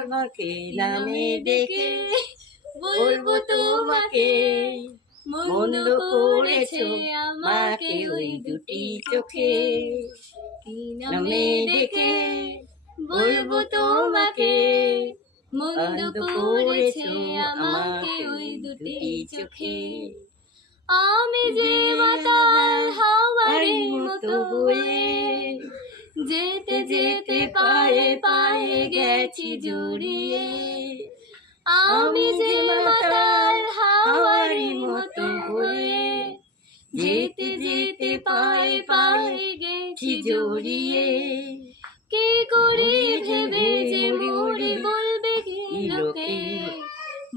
আমাকে কি নামে ডেকে বলবো তোমাকে মন্দ করেছো মাকে ওই দুটি চোখে কি নামে ডেকে বলবো তোমাকে মন্দ অন্ধ করেছে করেছো আমাকে ওই দুটি চোখে। আমি আমি যে মাতাল হাওয়ারে মতো বয়ে যেতে যেতে পায়ে পায়ে গেছি জড়িয়ে। আমি যে মাতাল হাওয়ারি মতো বয়ে যেতে যেতে পায়ে পায়ে গেছি জড়িয়ে। কি করি ভেবে যে মরি বলবে কি লোকে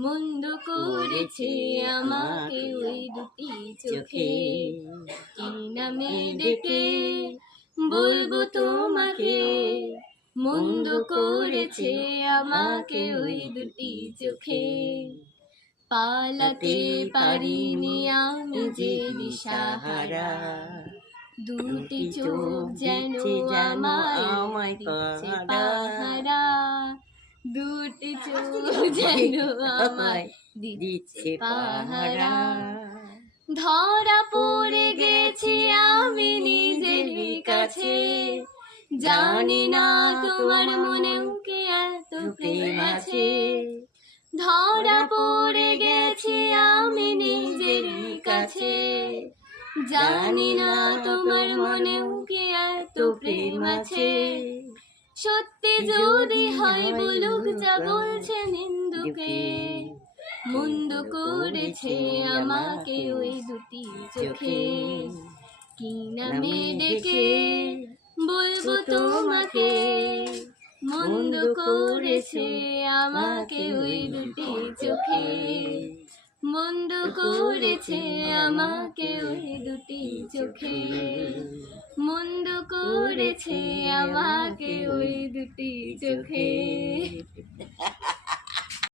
মন্দ করেছে আমাকে ওই দুটি চোখে। কি নামে ডেকে বলবো তোমাকে মন্দ করেছে আমাকে ওই দুটি চোখে। পালাতে পারিনি আমি যে দিশাহারা, দুটি চোখ যেন আমায় দিচ্ছে পাহারা। দুটি চোখ যেন আমায় দিচ্ছে পাহারা। ধরা পড়ে গেছি আমি নিজের কাছে, জানি না তোমার মনেও কি এত প্রেম আছে। ধরা পড়ে গেছি আমি নিজের কাছে, জানি না তোমার মনেও কি এত প্রেম আছে। সত্যি যদি হয় বলুক যা বলছে নিন্দুকে, মন্দ করেছে আমাকে ওই দুটি চোখে। কি নামে ডেকে বলবো তোমাকে মন্দ করেছে আমাকে ওই দুটি চোখে। মন্দ করেছে আমাকে ওই দুটি চোখে। মন্দ করেছে আমাকে ওই দুটি চোখে।